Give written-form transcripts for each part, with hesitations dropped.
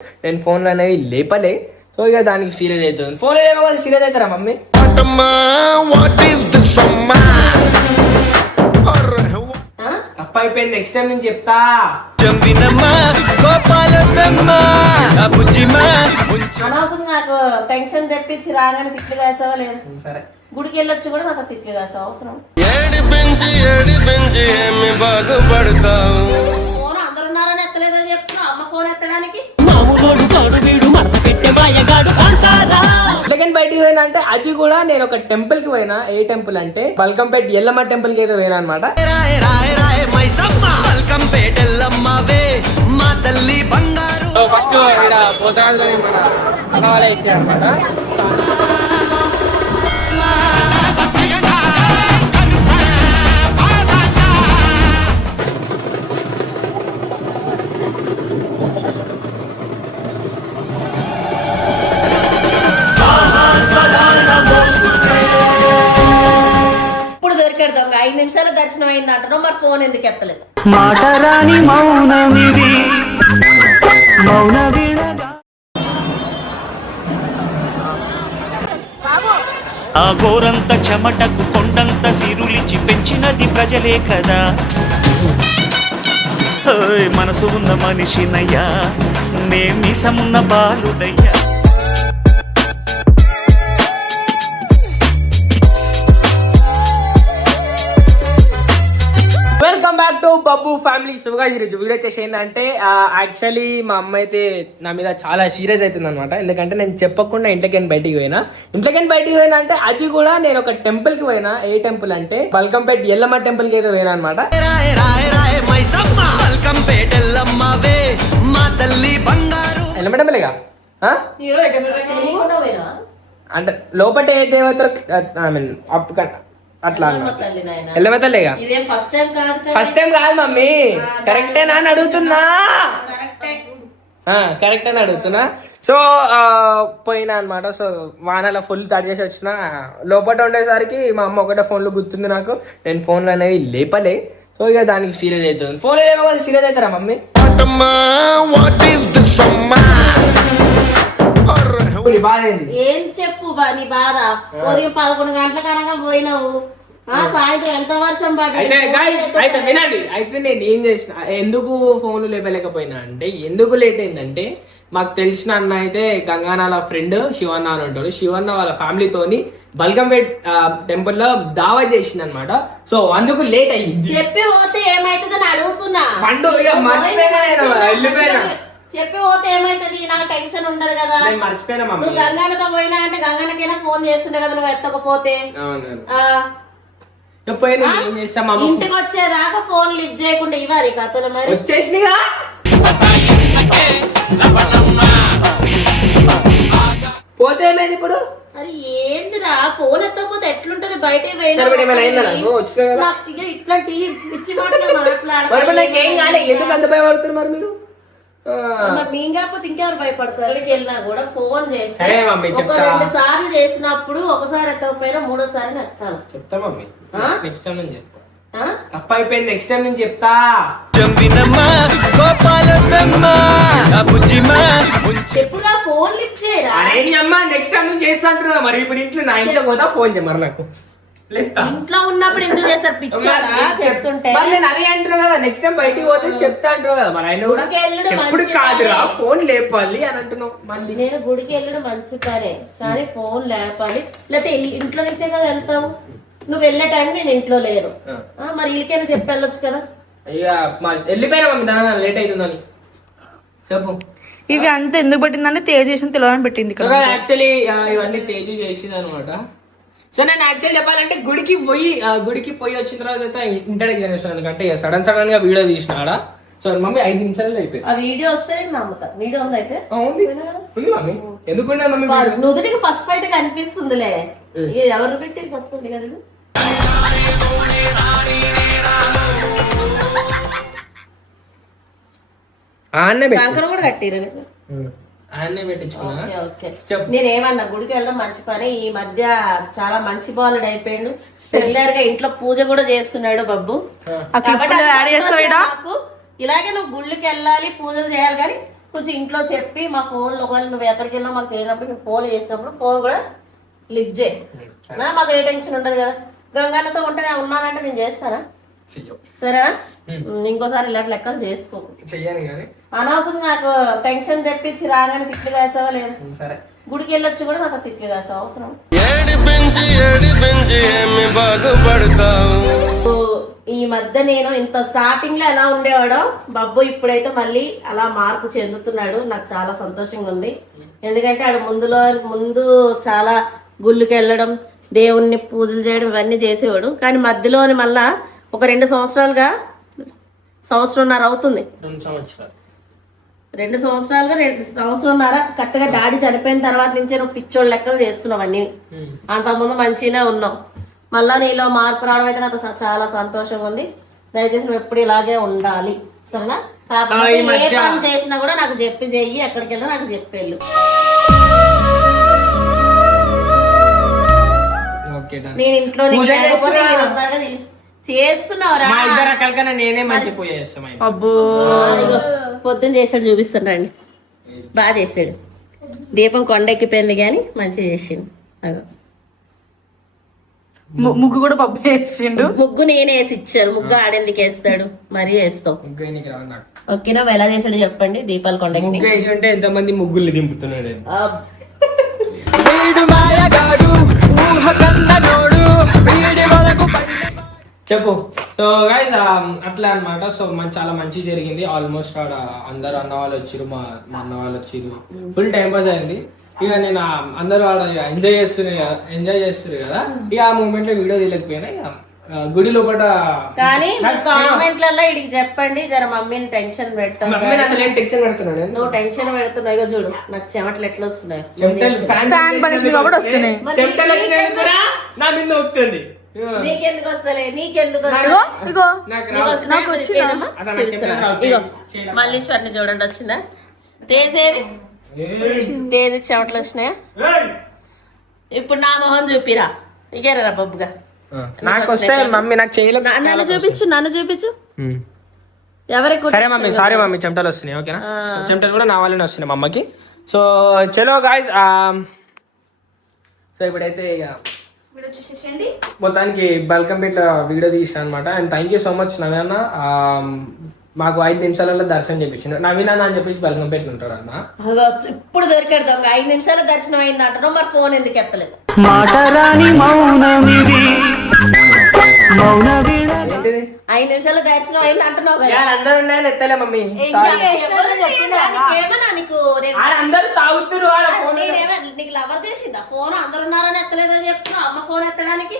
నేను ఫోన్లు అనేవి లేపలే. సో ఇక దానికి సీరియస్ అవుతుంది. ఫోన్ లేకపోతే సీరియస్ అవుతారా మమ్మీ? తప్పైపోయింది, నెక్స్ట్ టైం నుంచి చెప్తా. అనవసరం నాకు టెన్షన్ తెప్పించి రాగానే తిట్లు కాసావా లేదు. సరే గుడికి వెళ్ళొచ్చు కూడా నాకు తిట్లు కాసావు అవసరం. ఫోన్ అందరు ఉన్నారని ఎత్తలేదని చెప్తున్నా, అమ్మ ఫోన్ ఎత్తడానికి. సెకండ్ బయటికి పోయినా అంటే అది కూడా నేను ఒక టెంపుల్ కి పోయినా. ఏ టెంపుల్ అంటే బల్కంపేట ఎల్లమ్మ టెంపుల్ కి అయితే పోయినా అనమాట. ఫస్ట్ పోతరాజులో మన వాళ్ళ వేసారు అనమాట. ఒక 5 నిమిషాల దర్శనం అయింది అంటున్నావు, మరి ఫోన్ ఎందుకు ఎత్తలేదు? ఆ గోరంత చెమటకు కొండంత సిరులిచి పెంచినది ప్రజలే కదా. మనసు ఉన్న మనిషినయ్యా, నే మీసమున్న బాలుడయ్యా. Welcome back to Babbu family. శుభగా ఈరోజు వీడియో వచ్చేసి ఏంటంటే యాక్చువల్లీ మా అమ్మ అయితే నా మీద చాలా సీరియస్ అవుతుంది అనమాట. ఎందుకంటే నేను చెప్పకుండా ఇంట్లోకి బయటికి పోయినా అంటే అది కూడా నేను ఒక టెంపుల్ కి పోయినా. ఏ టెంపుల్ అంటే బల్కంపేట ఎల్లమ్మ టెంపుల్ కి అయితే పోయినా అనమాట. ఎల్లమ్మ టెంపుల్గా అంటే లోపల ఏ దేవత ఐ మీన్ అట్లా ఎల్లమ్మ తల్లిగా. ఫస్ట్ టైం కాదు మమ్మీ, కరెక్టేనా అని అడుగుతున్నా. కరెక్ట్ అని అడుగుతున్నా. సో పోయినా అనమాట. సో వానలో ఫుల్ తడిచేసి వచ్చిన. లోపల ఉండేసరికి మా అమ్మ ఒకటే ఫోన్లో గుర్తుంది నాకు. నేను ఫోన్లు అనేవి లేపలే. సో ఇక దానికి సీరియస్ అవుతుంది. ఫోన్ లేకపోతే సీరియస్ అవుతారా మమ్మీ? ఏం చెప్పు నీ బాధ. ఉదయం 11 గంటలకు అనగా పోయినావు, సాయంత్రం ఎంత వర్షం అయితే వినండి. అయితే నేను ఏం చేసిన, ఎందుకు ఫోన్లు లేపలేకపోయినా అంటే, ఎందుకు లేట్ అయిందంటే మాకు తెలిసిన అన్న అయితే గంగానాల ఫ్రెండ్ శివన్న అని ఉంటాడు. శివన్న వాళ్ళ ఫ్యామిలీతోని బల్కంపేట్ టెంపుల్ లో దావా చేసింది అనమాట. సో అందుకు లేట్ అయ్యింది. చెప్పి పోతే ఏమైతుందని అడుగుతున్నా. పండు వెళ్ళిపోయినా. చెప్పి పోతే ఏమైతుంది, నాకు టెన్షన్ ఉండదు కదా. మర్చిపోయినా నువ్వు గంగానతో పోయినా అంటే గంగానకైనా ఫోన్ చేస్తుండే కదా నువ్వు ఎత్తకపోతే. ఇంటికి వచ్చేదాకా ఫోన్ లిఫ్ట్ చేయకుండా ఇవ్వాలి కథలు. మరి వచ్చేసినా పోతే ఏమైంది ఇప్పుడు? అది ఏందిరా ఫోన్ ఎత్తకపోతే ఎట్లుంటది? బయట ఇట్లాంటి పిచ్చి మాటలు మాట్లాడాలి. ఎందుకు అంత భయపడుతున్నారు మరి మీరు? నేను కాకపోతే ఇంకెవరు భయపడతారు? ఎక్కడికి వెళ్ళినా కూడా ఫోన్ చేస్తే ఒక 2 సార్లు చేసినప్పుడు ఒకసారి ఎత్తకపోయినా 3వ సారి ఎత్తాను. చెప్తా మమ్మీ, నెక్స్ట్ టైం నుంచి చెప్తా. తప్పైపోయింది, నెక్స్ట్ టైం నుంచి చెప్తా. ఎప్పుడు ఫోన్ లిఫ్ట్ చేయరా? అమ్మా నెక్స్ట్ టైం నుంచి చేస్తా అంటున్నా. మరి ఇప్పుడు ఇంట్లో నా ఇంట్లో పోతా ఫోన్ చేయమరు నాకు. ఇంట్లో ఉన్నప్పుడు ఎందుకు చేస్తారు పిచ్చారా? చెప్తుంటే నేను అదే అంటున్నా కదా, నెక్స్ట్ టైం బయటికి పోతే చెప్తా అంటున్నావు కదా. మరి ఆయన కూడా ఎప్పుడు కాదురా ఫోన్ లేపాలి అని అంటున్నావు. మళ్ళీ నేను గుడికి వెళ్ళడం మంచి పనే, కానీ ఫోన్ లేపాలి. లేకపోతే ఇంట్లో నుంచే కదా వెళ్తావు. నువ్వు వెళ్ళే టైం నేను ఇంట్లో లేను, మరి వీళ్ళకైనా చెప్పి వెళ్ళొచ్చు కదా. అయ్యా వెళ్ళిపోయినా మమ్మీ, దాని లేట్ అవుతుందని చెప్పు. ఇవి అంత ఎందుకు పెట్టిందంటే తేజ్ చేసిన తెలియని పెట్టింది కదా. యాక్చువల్లీ ఇవన్నీ తేజ్ చేసింది అనమాట. సో నేను యాక్చువల్ చెప్పాలంటే గుడికి పోయి వచ్చిన తర్వాత ఇంటర్వ్యూ చేస్తాను. ఎందుకంటే సడన్ గా వీడియో తీసినాడా. సో మమ్మీ 5 నిమిషాలు అయిపోయింది. ఆ వీడియో వస్తే నమ్ముతా. వీడియో ఉంది అయితే మమ్మీ. ఎందుకుంటే మమ్మీ నుదుటికి పసుపు అయితే కనిపిస్తుందిలే. ఎవరు పెట్టి పసుపు ఉంది కదా. కూడా కట్టిరు నేనేమన్నా గుడికి వెళ్ళడం మంచి పని. ఈ మధ్య చాలా మంచి బాలుడు అయిపోయాడు. రెగ్యులర్ గా ఇంట్లో పూజ కూడా చేస్తున్నాడు బబ్బు. ఇలాగే నువ్వు గుళ్ళకి వెళ్ళాలి, పూజలు చేయాలి, కానీ కొంచెం ఇంట్లో చెప్పి మా ఫోన్లో ఒకవేళ నువ్వు ఎక్కడికి వెళ్ళినా మాకు తెలియనప్పుడు మేము ఫోన్ చేసినప్పుడు ఫోన్ కూడా లిఫ్ట్ చేయి మాకు ఏ టెన్షన్ ఉండదు కదా. గంగాన్నతో ఉంటే నేను ఉన్నానంటే నేను చేస్తానా? సరేనా? ఇంకోసారి ఇలాంటి లెక్కలు చేసుకో. అనవసరం నాకు టెన్షన్ తెప్పించి రాగానే తిట్లు కాసావా లేదా? గుడికి వెళ్ళొచ్చు కూడా నాకు తిట్లు కాసావు అవసరం. ఈ మధ్య నేను ఇంత స్టార్టింగ్ లో ఎలా ఉండేవాడో బబ్బు ఇప్పుడైతే మళ్ళీ అలా మార్పు చెందుతున్నాడు. నాకు చాలా సంతోషంగా ఉంది. ఎందుకంటే ఆడు ముందు చాలా గుళ్ళకి వెళ్ళడం, దేవుణ్ణి పూజలు చేయడం ఇవన్నీ చేసేవాడు. కానీ మధ్యలోని మళ్ళా ఒక 2 సంవత్సరాలుగా, సంవత్సరంన్నర అవుతుంది, 2 సంవత్సరాలుగా 2 సంవత్సరంన్నర కరెక్ట్గా డాడీ చనిపోయిన తర్వాత నుంచే నువ్వు పిచ్చోళ్ళ లెక్కలు చేస్తున్నావు అన్నీ. అంతకుముందు మంచిగానే ఉన్నావు. మళ్ళా నీలో మార్పు రావడం అయితే నాకు చాలా సంతోషంగా ఉంది. దయచేసి నువ్వు ఎప్పుడు ఇలాగే ఉండాలి సరేనా? కాకపోతే ఏ పని చేసినా కూడా నాకు చెప్పి చెయ్యి, ఎక్కడికి వెళ్ళినా నాకు చెప్పేళ్ళు. నేను ఇంట్లో చేస్తున్నావురా నేనే మంచి పూజ అబ్బో పొద్దున్న చేసాడు చూపిస్తాను రండి. బాగా చేసాడు. దీపం కొండ ఎక్కిపోయింది కానీ మంచిగా చేసిండు. ముగ్గు కూడా పప్పు వేసిండు. ముగ్గు నేనే వేసి ఇచ్చాను. ముగ్గు ఆడేందుకు వేస్తాడు? మరీ వేస్తాం. ఓకేనా? ఎలా చేసాడు చెప్పండి. దీపాలు కొండ అంటే ఎంతమంది ముగ్గులు దింపుతున్నాడు. చెప్పు. సో గైస్ అట్లా అనమాట. సో చాలా మంచి జరిగింది. ఆల్మోస్ట్ ఆడ అందరు అన్న వాళ్ళు వచ్చిరు, మా అన్న వాళ్ళు వచ్చిరు. ఫుల్ టైం పాస్ అయింది. ఇక నేను అందరూ ఆడ ఎంజాయ్ చేస్తారు కదా. ఇక ఆ మూమెంట్ లో వీడియో తీయలేకపోయినా ఇక గుడి లోపల. కానీ కామెంట్లలో ఇడికి చెప్పండి జర మమ్మీని టెన్షన్ పెట్టాను. టెన్షన్ పెడుతున్నాడు. నువ్వు టెన్షన్ పెడుతున్నావు. చూడు నాకు చెమటలు ఎట్లా వస్తున్నాయి. చెమటలు నా మీద వస్తుంది. నీకెందుకు వస్తలే? నీకెందుకు మల్లీశ్వరిని చూడండి వచ్చిందా? తేజేది తేజకి చెమటలు వచ్చినాయా? ఇప్పుడు నా మొహం చూపిరా. ఇగేరా బొబ్బుగా నన్ను చూపించు. ఎవరికి? సరే మమ్మీ, సారీ మమ్మీ, చెమటలు వస్తున్నాయి. ఓకేనా? చెమటలు కూడా నా వాళ్ళనే వస్తున్నాయి మా అమ్మకి. సో చలో గాయ్స్, సో ఇప్పుడైతే ఇక మొత్తానికి బల్కంపేట్ల వీడియో తీసాను అనమాట. And thank you so much Naveena. మాకు 5 నిమిషాలలో దర్శనం చేయించిండు. నవీన అని చెప్పేసి బల్కంపేటలో ఉంటాడు అన్న. ఇప్పుడు దొరికాడు. 5 నిమిషాల దర్శనం అయింది అంటున్నావు, మరి ఫోన్ ఎందుకు ఎత్తలేదు? ఏంటిది 5 నిమిషాల దర్శనం అయింది అంటున్నావు కదా. అందరూ ఉన్నాయని ఎత్తలే మమ్మీ. అందరూ తాగుతురు. నీకు లవర్ చేసిందా ఫోన్? అందరు ఉన్నారని ఎత్తలేదని చెప్తున్నావు. అమ్మ ఫోన్ ఎత్తడానికి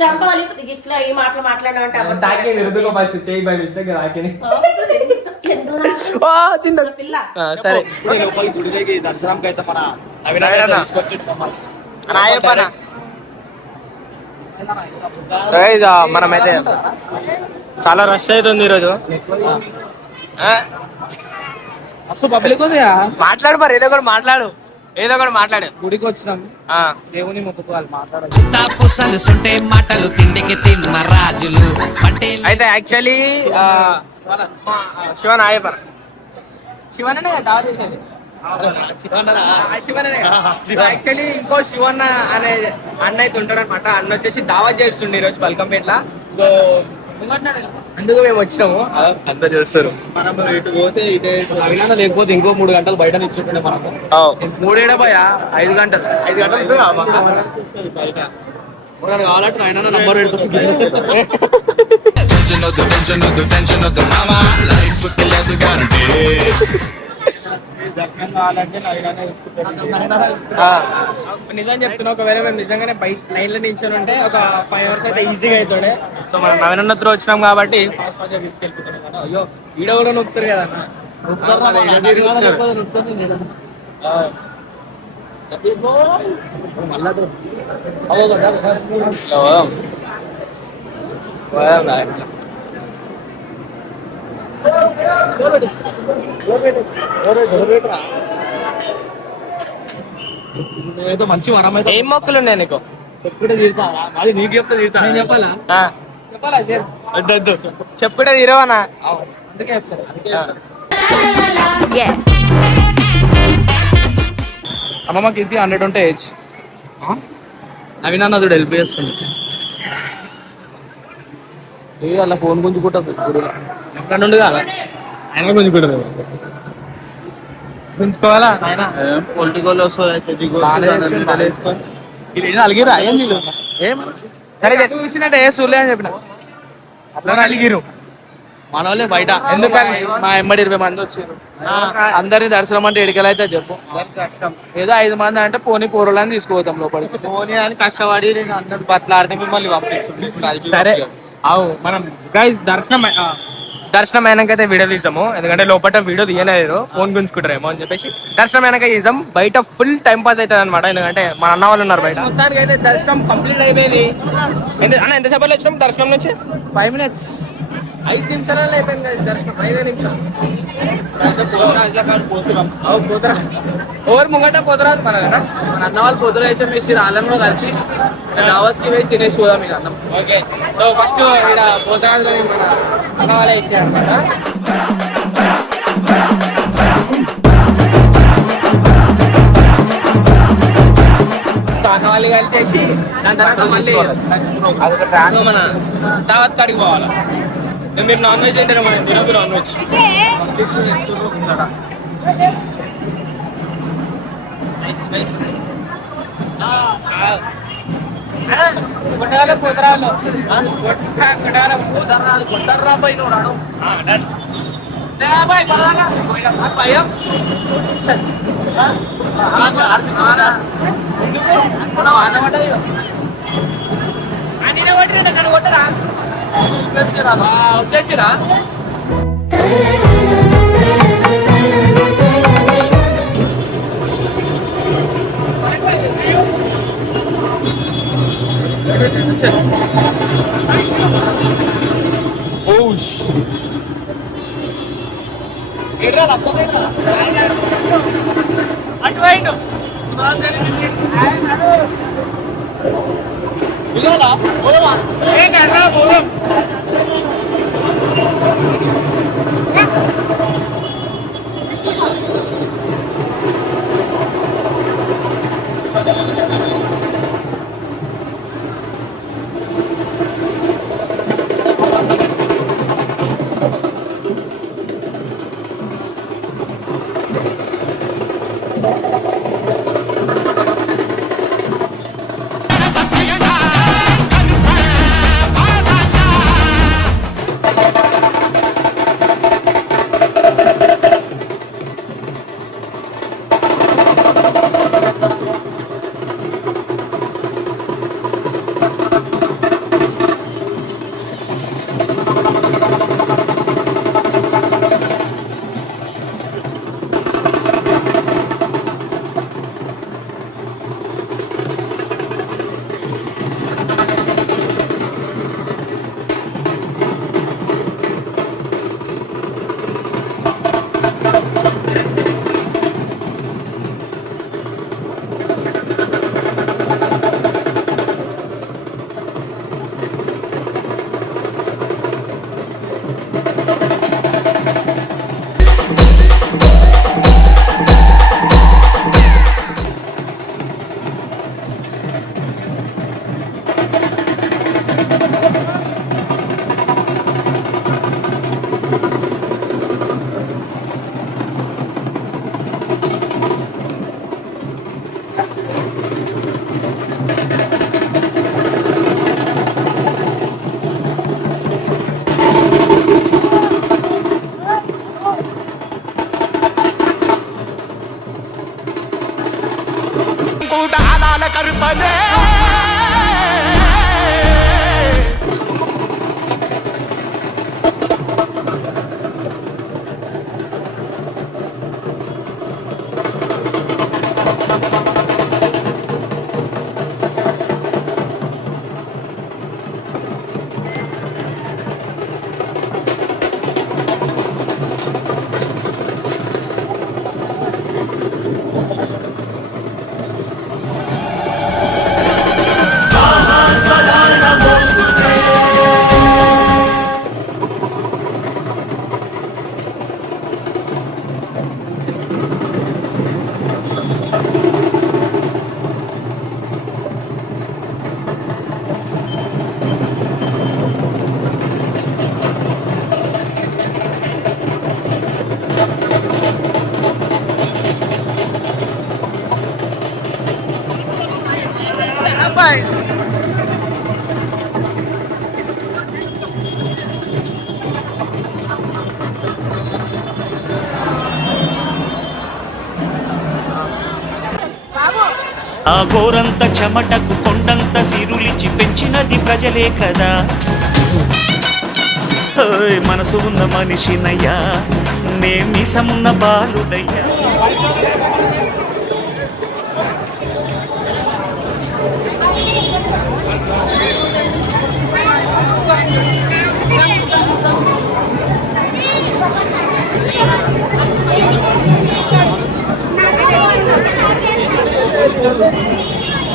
చంపాలి. ఇట్లా ఈ మాటలు మాట్లాడామంటే సరే మనమైతే చాలా రష్ అవుతుంది ఈరోజు. పబ్లిక్ ఉంది. మాట్లాడు మరి, ఏదో ఒకటి మాట్లాడు. గుడికి వచ్చినాం, దేవుని మొక్కుకోవాలి. మాటలు తిండికి రాజులు. అయితే యాక్చువల్లీ శివన్ ఆయప్ప శివనే దావా చేసేది. యాక్చువల్లీ ఇంకో శివన్న అనే అన్న అయితే ఉంటాడు అనమాట. అన్న వచ్చేసి దావా చేస్తుండే ఈరోజు బల్కంపేట్ల. సో అందుకు మేము వచ్చినాము. అంతా చేస్తారు. లేకపోతే ఇంకో 3 గంటలు బయట నిల్చుంటుండే మనకు. 3 పోయా 5 గంటలు. 5 గంటలు కావాలంటే ఆయన నంబర్ నిజం చెప్తున్నా. ఒకవేళ మేము నిజంగానే బయట లైన్లో నిల్చొని ఉంటే ఒక 5 hours అయితే ఈజీగా అవుతాడే. సో మనం నవీన త్రూ వచ్చినాం కాబట్టి ఫాస్ట్ తీసుకెళ్ళిపోతున్నాం కదా. అయ్యో వీడియో కూడా నొక్కుతారు కదా అన్న. మంచి వరం. ఏం మొక్కలు ఉన్నాయి నీకు? చెప్పుకుంటే తీరుతా. అది నీకు చెప్తే తీరుతా. నేను చెప్పాలా? చెప్పాలా సార్? వద్దు చెప్పుడే తీరవనా అందుకే చెప్తారు అమ్మమ్మకి ఇది 100 ఉంటే ఏజ్ నవీన్ చూడు హెల్ప్ చేస్తుంది అలా ఫోన్ గుంజుకుంటుంది ఎక్కడ నుండి కాదా ఆయన గుంజుకుంటారు గుంజుకోవాలా ఆయన పొలిటికల్ అలిగిరా ఏం సరే చూసినట్టే ఏ చూడలే అని చెప్పిన అట్లా అలిగిరు మన వాళ్ళే బయట ఎందుకని మా ఎంబడి 20 మంది వచ్చారు అందరిని దర్శనం అంటే ఎడికలైతే చెప్పు ఏదో 5 మంది అంటే పోనీ కూరలని తీసుకుపోతాం లోపలికి పోనీ అని కష్టపడి నేను అందరు బతలాడితే మిమ్మల్ని పంపిస్తుంది సరే అవు మనం గైస్ దర్శనం అయినాకైతే వీడియో తీసాము ఎందుకంటే లోపల వీడియో తీయలేదు ఫోన్ గుంజుకుంటారేమో అని చెప్పేసి దర్శనం అయినాక తీసాం బయట ఫుల్ టైం పాస్ అవుతుంది అనమాట ఎందుకంటే మన అన్న వాళ్ళు ఉన్నారు బయట మొత్తానికి అయితే దర్శనం కంప్లీట్ అయిపోయింది అన్న ఎంతసేపట్లో వచ్చినాం దర్శనం నుంచి 5 minutes 5 నిమిషాలలో అయిపోయింది guys దర్శనం 5 నిమిషాలు పోతున్నాం పోతరా ఓవర్ ముంగట పోతురాదు మన అన్న వాళ్ళు పొద్దున వేసే మీరు రాళ్ళలో కలిసి దావత్కి పోయి తినేసి పోదాం ఇక అన్నం ఓకే సో ఫస్ట్ ఇక్కడ పోతరాజులో మన అన్న వాళ్ళే ఇచ్చారు అనమాట సో అన్న వాళ్ళు కలిసేసి దాని తర్వాత మళ్ళీ మన దావత్ కాడికి పోవాలి మీరు నాన్ వెజ్ తింటారు మనం తినదు నాన్ వెజ్ కొట్టాల పోతరాలు కొట్టరా పై నువ్వు రాను భయం వచ్చేసిరా అటువైండు ఆ గోరంత చెమటకు కొండంత సిరులిచి పెంచినది ప్రజలే కదా. ఓయ్ మనసు ఉన్న మనిషినయ్యా, నే మీసమున్న బాలుడయ్యా.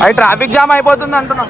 అది ట్రాఫిక్ జామ్ అయిపోతుంది అంటున్నా.